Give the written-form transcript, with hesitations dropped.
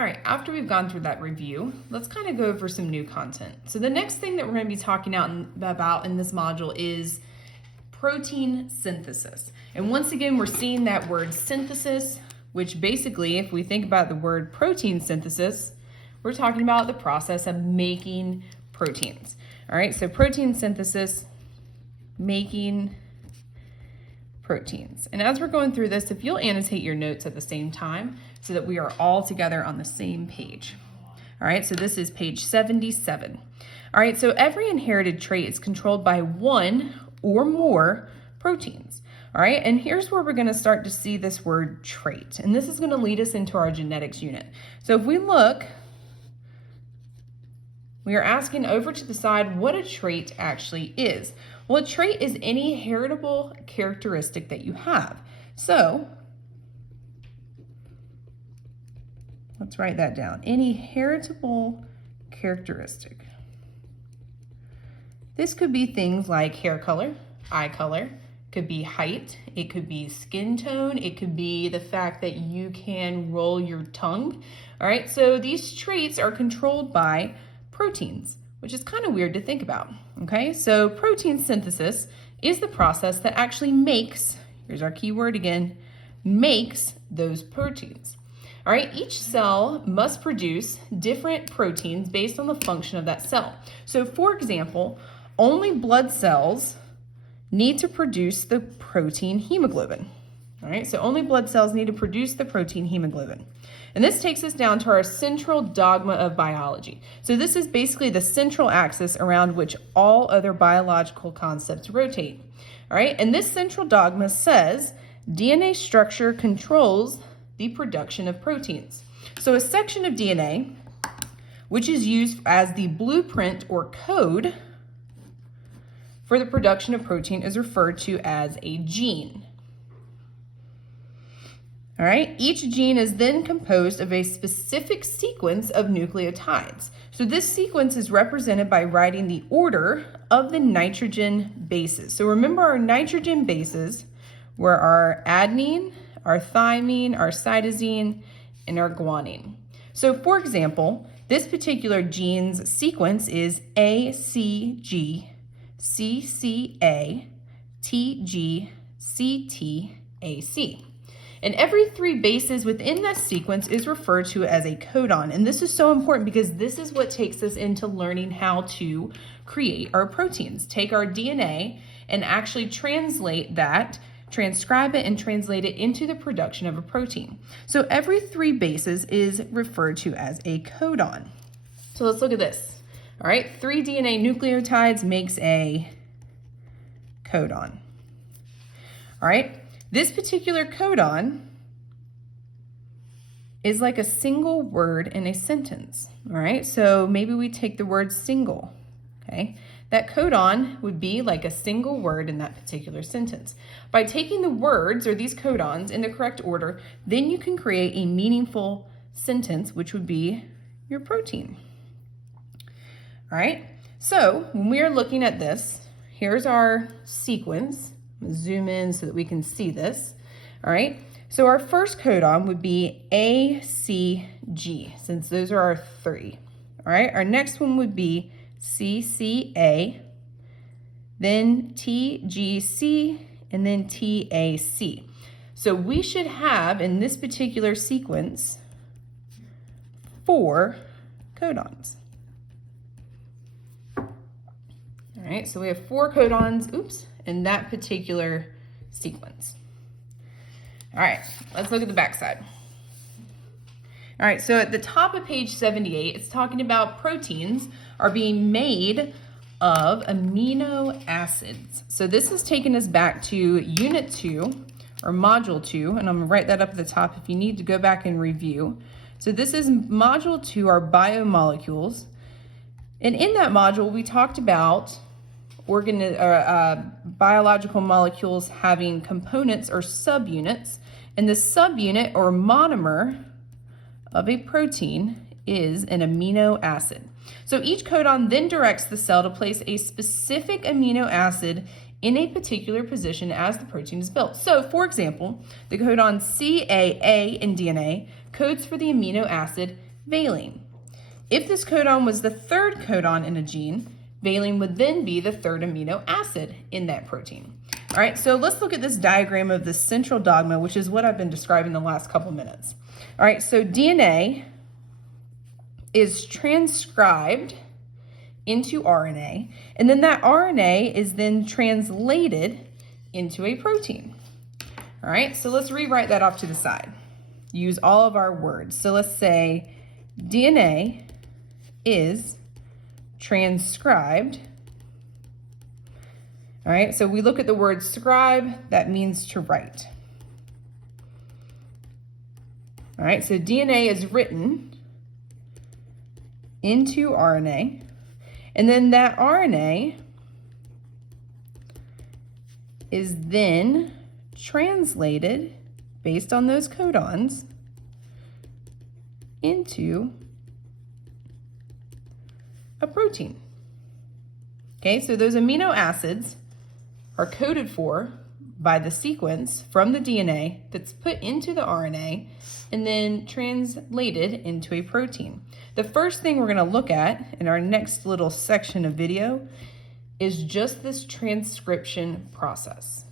All right, after we've gone through that review, let's kind of go over some new content. So the next thing that we're going to be talking about in this module is protein synthesis. And once again, we're seeing that word synthesis, which basically, if we think about the word protein synthesis, we're talking about the process of making proteins. All right, so protein synthesis, making proteins. And as we're going through this, if you'll annotate your notes at the same time so that we are all together on the same page. All right, so this is page 77. All right, so every inherited trait is controlled by one or more proteins. All right, and here's where we're going to start to see this word trait. And this is going to lead us into our genetics unit. So if we look, we are asking over to the side what a trait actually is. Well, a trait is any heritable characteristic that you have. So let's write that down. Any heritable characteristic. This could be things like hair color, eye color, could be height, it could be skin tone, it could be the fact that you can roll your tongue. All right, so these traits are controlled by proteins, which is kind of weird to think about. Okay, so protein synthesis is the process that actually makes, here's our key word again, makes those proteins. All right, each cell must produce different proteins based on the function of that cell. So for example, only blood cells need to produce the protein hemoglobin. All right, so only blood cells need to produce the protein hemoglobin. And this takes us down to our central dogma of biology. So this is basically the central axis around which all other biological concepts rotate. All right, and this central dogma says DNA structure controls the production of proteins. So a section of DNA, which is used as the blueprint or code for the production of protein, is referred to as a gene. All right, each gene is then composed of a specific sequence of nucleotides. So this sequence is represented by writing the order of the nitrogen bases. So remember, our nitrogen bases were our adenine, our thymine, our cytosine, and our guanine. So for example, this particular gene's sequence is ACG, CCA, TG, CTAC. And every three bases within that sequence is referred to as a codon. And this is so important because this is what takes us into learning how to create our proteins. Take our DNA and actually translate that, transcribe it and translate it into the production of a protein. So every three bases is referred to as a codon. So let's look at this. All right, 3 DNA nucleotides makes a codon. All right, this particular codon is like a single word in a sentence. All right, so maybe we take the word single, okay? That codon would be like a single word in that particular sentence. By taking the words or these codons in the correct order, then you can create a meaningful sentence, which would be your protein. All right, so when we are looking at this, here's our sequence. I'm gonna zoom in so that we can see this. All right, so our first codon would be ACG, since those are our 3. All right, our next one would be CCA, then TGC, and then TAC. So we should have, in this particular sequence, 4 codons. All right, so we have 4 codons, in that particular sequence. All right, let's look at the backside. All right, so at the top of page 78, it's talking about proteins are being made of amino acids. So this is taking us back to unit 2 or module 2, and I'm gonna write that up at the top if you need to go back and review. So this is module 2, our biomolecules. And in that module, we talked about biological molecules having components or subunits, and the subunit or monomer of a protein is an amino acid. So each codon then directs the cell to place a specific amino acid in a particular position as the protein is built. So for example, the codon CAA in DNA codes for the amino acid valine. If this codon was the third codon in a gene, valine would then be the third amino acid in that protein. All right, so let's look at this diagram of the central dogma, which is what I've been describing the last couple minutes. All right, so DNA is transcribed into RNA, and then that RNA is then translated into a protein. All right, so let's rewrite that off to the side. Use all of our words. So let's say DNA is transcribed. All right, so we look at the word scribe, that means to write. All right, so DNA is written into RNA, and then that RNA is then translated based on those codons into a protein. Okay, so those amino acids are coded for by the sequence from the DNA that's put into the RNA and then translated into a protein. The first thing we're going to look at in our next little section of video is just this transcription process.